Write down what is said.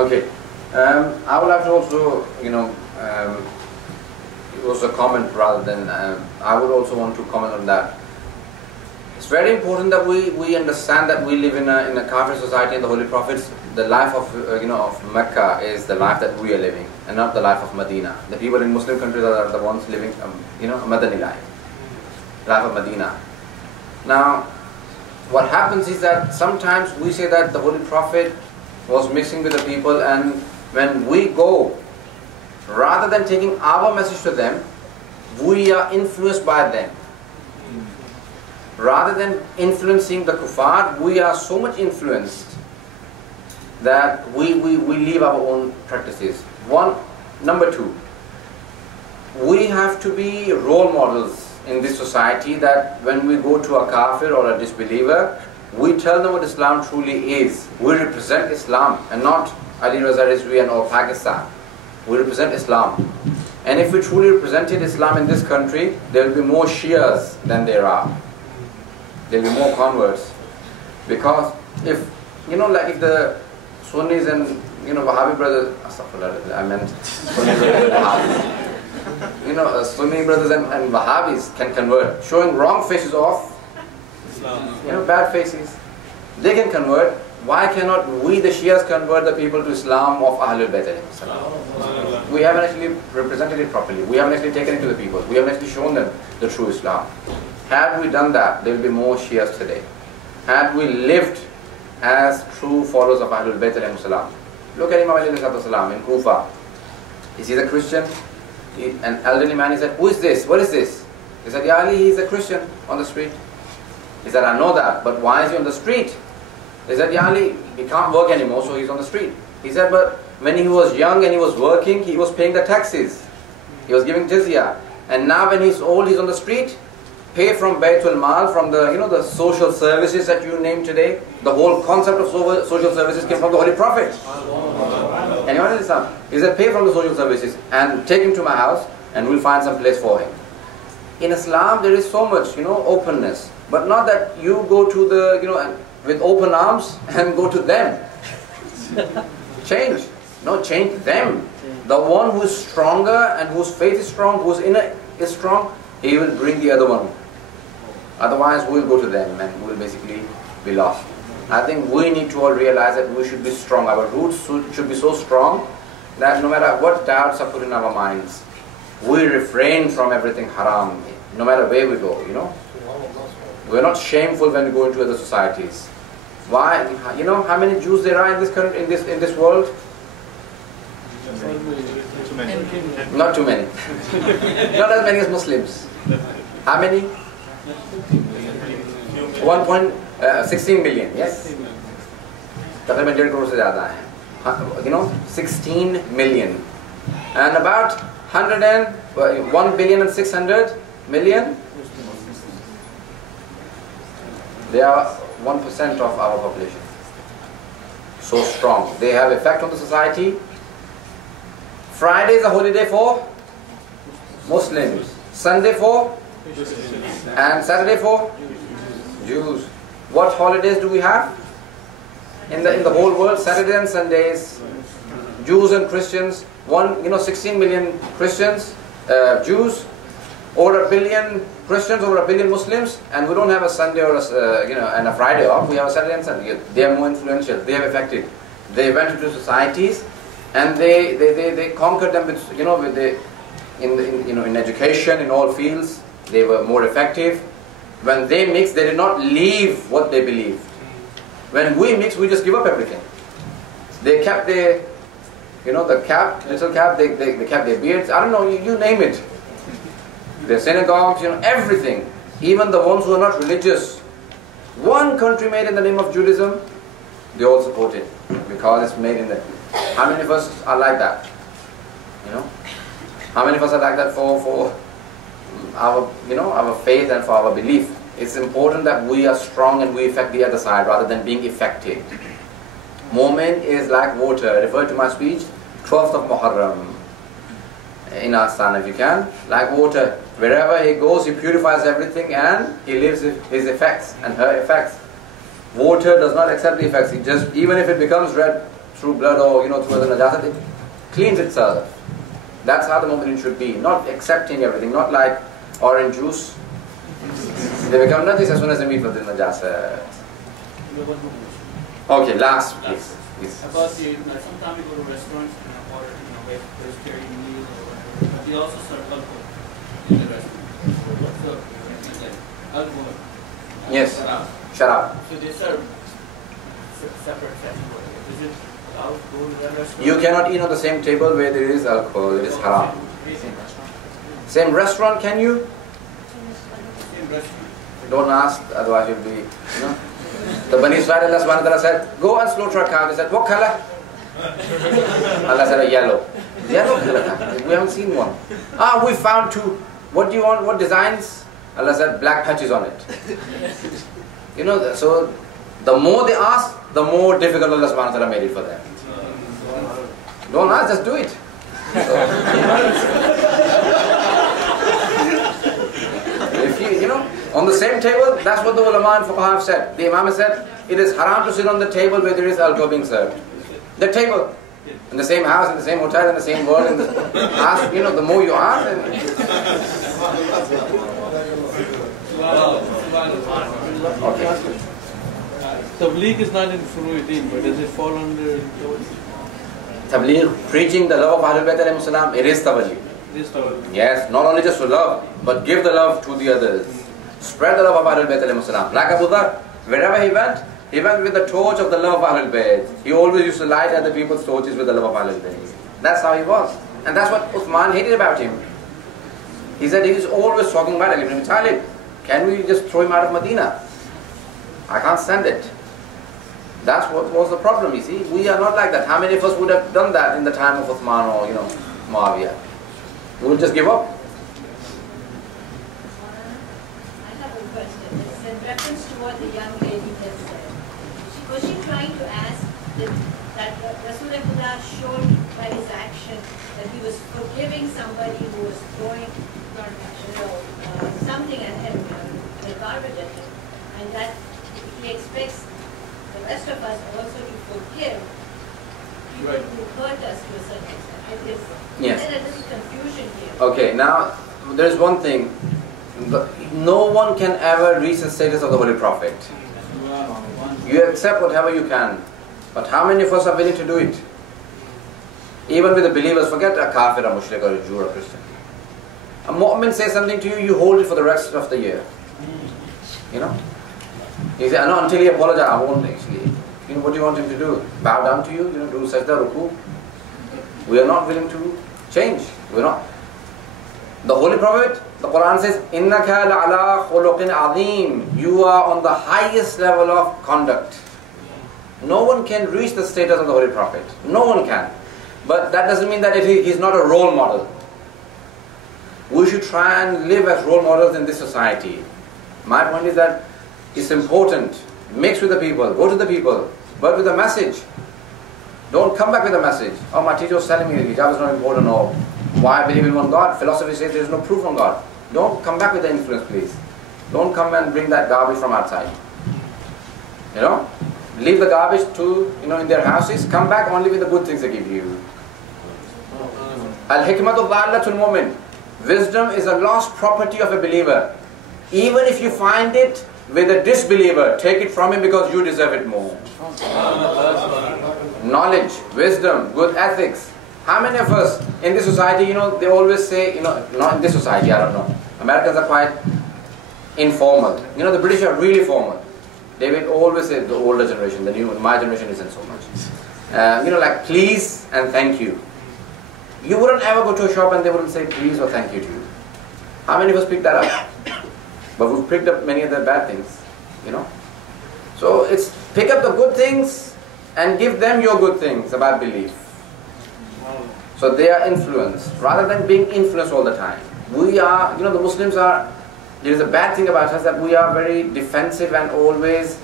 Okay. I would like to also, it was a comment rather than, I would also want to comment on that. It's very important that we understand that we live in a Kafir society, and the Holy Prophets, the life of of Mecca is the life that we are living, and not the life of Medina. The people in Muslim countries are the ones living a Madani life of Medina. Now, what happens is that sometimes we say that the Holy Prophet was mixing with the people, and when we go, rather than taking our message to them, we are influenced by them. Rather than influencing the kuffar, we are so much influenced that we leave our own practices. Number two, we have to be role models in this society, that when we go to a kafir or a disbeliever, we tell them what Islam truly is. We represent Islam and not Ali Raza Rizvi and all Pakistan. We represent Islam. And if we truly represented Islam in this country, there will be more Shias than there are. There will be more converts. Because if, like if the Sunnis and, Wahhabi brothers, I meant Sunni brothers and Wahhabis. Sunni brothers and Wahhabis can convert, showing wrong faces of Islam. Bad faces. They can convert. Why cannot we, the Shias, convert the people to Islam of Ahle Baith? We haven't actually represented it properly. We haven't actually taken it to the people. We haven't actually shown them the true Islam. Had we done that, there will be more Shias today. Had we lived as true followers of Ahlul Bayt alayhim salam. Look at Imam Ali Raza Rizvi in Kufa. Is he a Christian? An elderly man, he said, "Who is this? What is this?" He said, "Ya Ali, he's a Christian on the street." He said, "I know that, but why is he on the street?" He said, "Ya Ali, he can't work anymore, so he's on the street." He said, "But when he was young and he was working, he was paying the taxes. He was giving jizya. And now when he's old, he's on the street. Pay from Baytul Mal, from the the social services that you name today. The whole concept of social services came from the Holy Prophet. Anyone understand? He said, pay from the social services and take him to my house, and we'll find some place for him." In Islam, there is so much openness, but not that you go to the with open arms and go to them. Change. No, change them. The one who is stronger and whose faith is strong, whose inner is strong, he will bring the other one. Otherwise, we'll go to them and we'll basically be lost. I think we need to all realize that we should be strong. Our roots should be so strong that no matter what doubts are put in our minds, we refrain from everything haram, no matter where we go, We're not shameful when we go into other societies. Why? How many Jews there are in this country, in this world? Too many. Not too many. Not as many as Muslims. How many? 1.16 million. Yes. तकरीबन 1.5 करोड़ से ज़्यादा हैं. 16 million. And about 1,600,000,000. They are 1% of our population. So strong. They have effect on the society. Friday is a holiday for Muslims. Sunday for? And Saturday for? Jews. What holidays do we have in the whole world? Saturday and Sundays. Jews and Christians. 16 million Christians, Jews, over 1 billion Christians, over 1 billion Muslims, and we don't have a Sunday or and a Friday off. We have a Saturday and Sunday. They are more influential. They have affected. They went into societies, and they conquered them with in education, in all fields. They were more effective. When they mixed, they did not leave what they believed. When we mix, we just give up everything. They kept their, the cap, little cap. They kept their beards. I don't know. You name it. Their synagogues, everything. Even the ones who are not religious. One country made in the name of Judaism, they all support it because it's made in the. How many of us are like that? How many of us are like that for our our faith and for our belief? It's important that we are strong and we affect the other side rather than being affected. Mu'min is like water. Refer to my speech, 12th of Muharram in Astaana, if you can. Like water. Wherever he goes, he purifies everything and he leaves his effects and her effects. Water does not accept the effects. It just, even if it becomes red, through blood or through other najasat, it cleans itself. That's how the mu'min should be, not accepting everything, not like orange juice. They become najis as soon as they meet with the najasat. Okay, last please. About the, sometimes we go to restaurants and order, vegetarian meal or whatever, but they also serve alcohol in the restaurant. What's the alcohol? Yes. Sharab. So they serve separate sessions. Is it allowed to go to that restaurant? You cannot eat on the same table where there is alcohol. It is haram. Same restaurant, can you? Same restaurant. Don't ask, otherwise you'll be, The Bani Israel, Allah subhanahu wa ta'ala said, go and slaughter a cow. They said, what color? Allah said, a yellow. Yellow color. We haven't seen one. We found two. What do you want? What designs? Allah said, black patches on it. So the more they ask, the more difficult Allah subhanahu wa ta'ala made it for them. Don't ask, just do it. On the same table, that's what the ulama and fuqaha have said. The imam has said, it is haram to sit on the table where there is alcohol being served. The table. In the same house, in the same hotel, in the same world, the more you ask. Okay. Tabligh is not in Furu'id-Din, but does it fall under... Tabligh, preaching the love of Ahle Baith alayhi salam, it is tabligh. Yes, not only just to love, but give the love to the others. Spread the love of Ahlul Bayt alayhi salam. Like Abu Dhar, wherever he went with the torch of the love of Ahlul Bayt. He always used to light other people's torches with the love of Ahlul Bayt. That's how he was. And that's what Uthman hated about him. He said he was always talking about Ali ibn Abi Talib. Can we just throw him out of Medina? I can't stand it. That's what was the problem, you see. We are not like that. How many of us would have done that in the time of Uthman or, Muawiyah? We would just give up. In reference to what the young lady has said, was she trying to ask that Rasulullah showed by his action that he was forgiving somebody who was throwing something at him, a garbage at him, and that he expects the rest of us also to forgive people who hurt us to a certain extent. Yes. There's a little confusion here. Okay, now there's one thing. No one can ever reach the status of the Holy Prophet. You accept whatever you can. But how many of us are willing to do it? Even with the believers, forget a kafir, a mushrik, or a Jew, or a Christian. A mu'min says something to you, you hold it for the rest of the year. You say, no, until he apologizes, I won't actually. What do you want him to do? Bow down to you? Do sajda, ruku? We are not willing to change. We're not. The Holy Prophet, the Quran says, إِنَّكَ لَعَلَىٰ خُلُقٍ عَظِيمٍ. You are on the highest level of conduct. No one can reach the status of the Holy Prophet. No one can. But that doesn't mean that he's not a role model. We should try and live as role models in this society. My point is that it's important. Mix with the people. Go to the people. But with a message. Don't come back with a message. Oh, my teacher was telling me that hijab is not important. Or why I believe in one God. Philosophy says there is no proof on God. Don't come back with the influence, please. Don't come and bring that garbage from outside. Leave the garbage to, in their houses. Come back only with the good things they give you. Al-hikmatu dhallatul mu'min. Wisdom is a lost property of a believer. Even if you find it with a disbeliever, take it from him because you deserve it more. Knowledge, wisdom, good ethics. How many of us in this society, they always say, not in this society, I don't know. Americans are quite informal. The British are really formal. They will always say, the older generation, my generation isn't so much. Like please and thank you. You wouldn't ever go to a shop and they wouldn't say please or thank you to you. How many of us picked that up? But we've picked up many of the bad things, So it's pick up the good things and give them your good things about belief. So they are influenced, rather than being influenced all the time. We are, the Muslims are, there is a bad thing about us that we are very defensive and always